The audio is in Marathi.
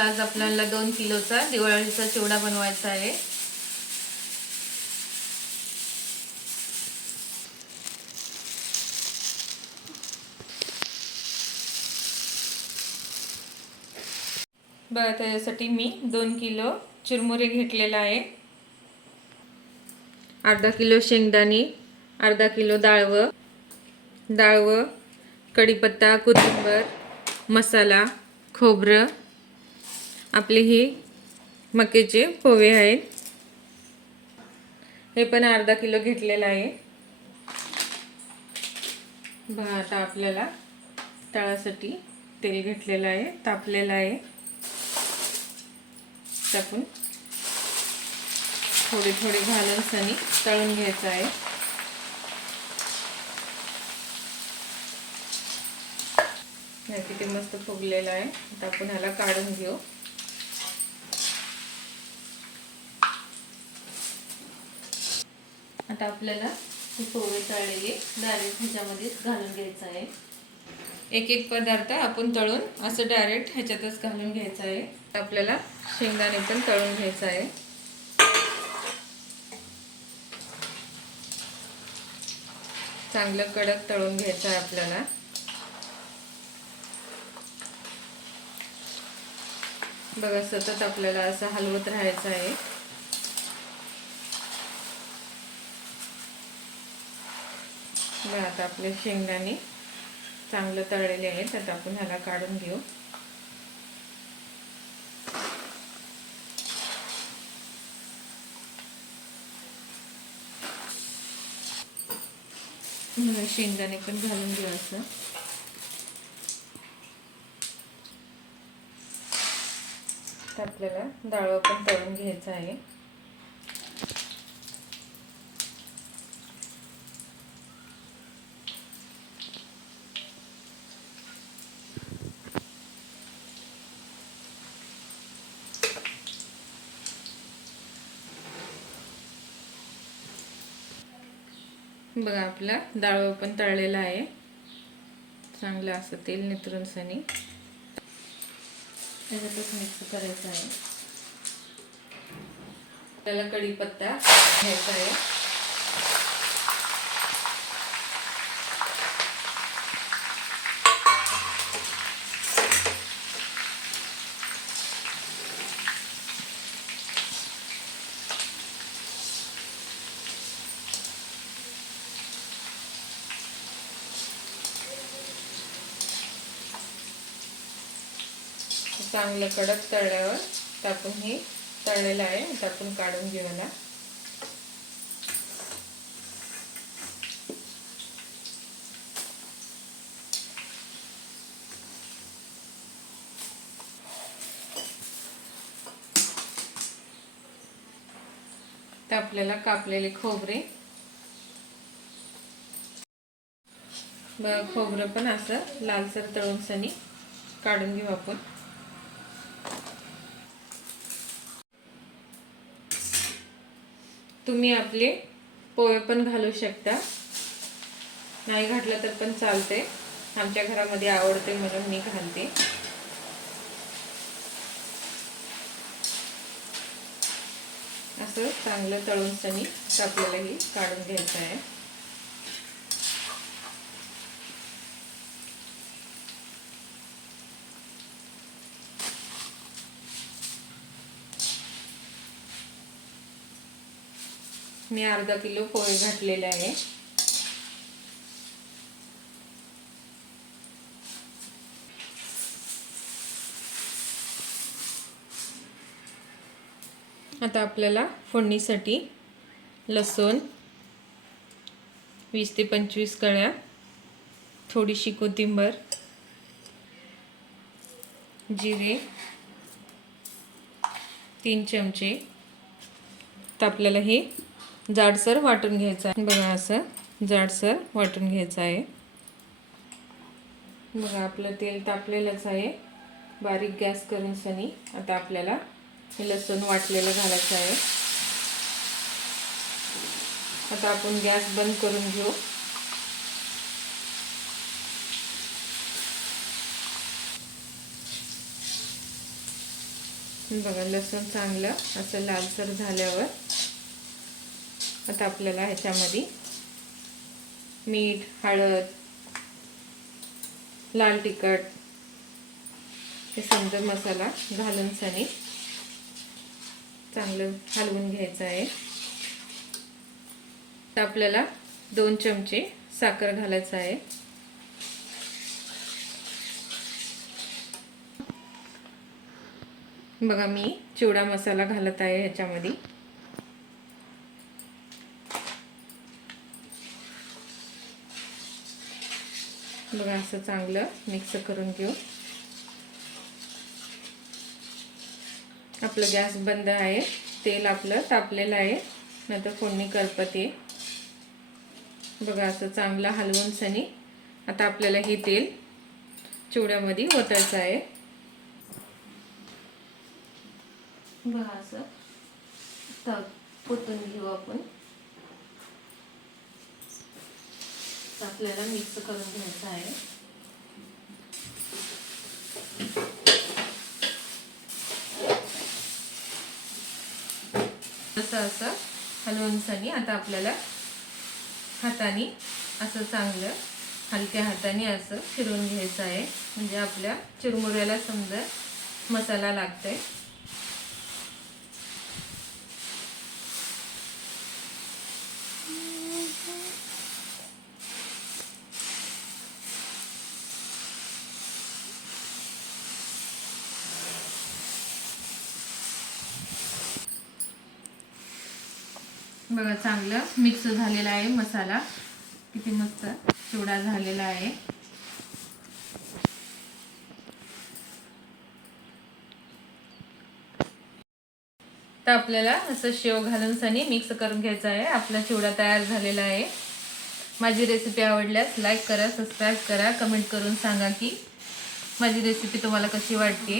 आज आपल्याला दोन किलोचा दिवाळीचा चिवडा बनवायचा आहे. बघा त्याच्यासाठी मी दोन किलो चिरमुरे घेतलेला आहे. अर्धा किलो शेंगदाणे अर्धा किलो डाळवं डाळवं कढीपत्ता कोथिंबर मसाला खोबरं आपले हे मक्याचे पोहे आहेत. हे पण अर्धा किलो घेतलेलं आहे. बघा आता आपल्याला तळासाठी तेल घेतलेलं आहे तापलेलं आहे. टाकून थोडी थोडी घालून सनी तळून घ्यायचं आहे. नाही किती मस्त फुगलेलं आहे. आता आपण ह्याला काढून घेऊ. आता आपल्याला हे पोहे तळलेले डायरेक्ट ह्याच्यामध्येच घालून घ्यायचं आहे. एक एक पदार्थ आपण तळून असं डायरेक्ट ह्याच्यातच घालून घ्यायचं आहे. आपल्याला शेंगदाणे पण तळून घ्यायचं आहे. चांगलं कडक तळून घ्यायचं आहे आपल्याला. बघा सतत आपल्याला असं हलवत राहायचं आहे. बघा आता आपले शेंगदाणे चांगलं तळलेले आहेत आता आपण ह्याला काढून घेऊ. शेंगदाणे पण घालून घेऊ असं. आपल्याला डाळवं पण तळून घ्यायचं आहे. बघा आपला डाळ पण तळलेला आहे. चांगलं असं तेल नितरून सनी. त्याच्यातच मिक्स करायचं आहे. त्याला कढीपत्ता घ्यायचा आहे. चांगलं कडक तळल्यावर टाकून हे तळलेलं आहे. टाकून काढून घेऊ मला तर आपल्याला कापलेले खोबरे. खोबरं पण असं लालसर तळून सनी काढून घेऊ आपण. तुम्ही आपले पोहे पण घालू शकता. नाही घातलं तर पण चालते. आमच्या घरामध्ये आवडते म्हणून मी घालते. असं चांगलं तळून सनी आपल्यालाही काढून घ्यायचं आहे. मी अर्धा किलो पोहे घातलेले आहे. आता आपल्याला फोडणीसाठी लसूण वीस ते पंचवीस कळ्या थोडीशी कोथिंबर जिरे तीन चमचे. तर आपल्याला हे जाडसर वाटून घ्यायचं आहे. बघा असं जाडसर वाटून घ्यायचं आहे. बघा आपलं तेल तापलेलंच आहे. बारीक गॅस करून सनी. आता आपल्याला हे लसूण वाटलेलं घालायचं आहे. आता आपण गॅस बंद करून घेऊ. बघा लसूण चांगलं असं लालसर झाल्यावर आता आपल्याला ह्याच्यामध्ये मीठ हळद लाल तिखट हे समजा मसाला घालून सनी चांगलं हलवून घ्यायचं आहे. तर आपल्याला दोन चमचे साखर घालायचं आहे. बघा मी चिवडा मसाला घालत आहे ह्याच्यामध्ये. बघा असं चांगलं मिक्स करून घेऊ. आपलं गॅस बंद आहे तेल आपलं तापलेलं आहे नंतर फोडणी करपते बघा असं चांगलं हलवून सनी. आता आपल्याला हे तेल चिवड्यामध्ये ओतायचं आहे. बघा असं. तप ओतून घेऊ आपण. आपल्याला मिक्स करून घ्यायचं आहे. असं असं हलवून आता आपल्याला हाताने असं चांगलं हलक्या हाताने असं फिरवून घ्यायचं आहे. म्हणजे आपल्या चिरमुऱ्याला समजा मसाला लागतंय. बघा चांगलं मिक्स झालेला आहे मसाला. किती मस्त चिवडा झालेला आहे. तर आपल्याला असं शेव घालून सनी मिक्स करून घ्यायचं आहे. आपला चिवडा तयार झालेला आहे. माझी रेसिपी आवडल्यास लाईक करा सबस्क्राईब करा कमेंट करून सांगा की माझी रेसिपी तुम्हाला कशी वाटते.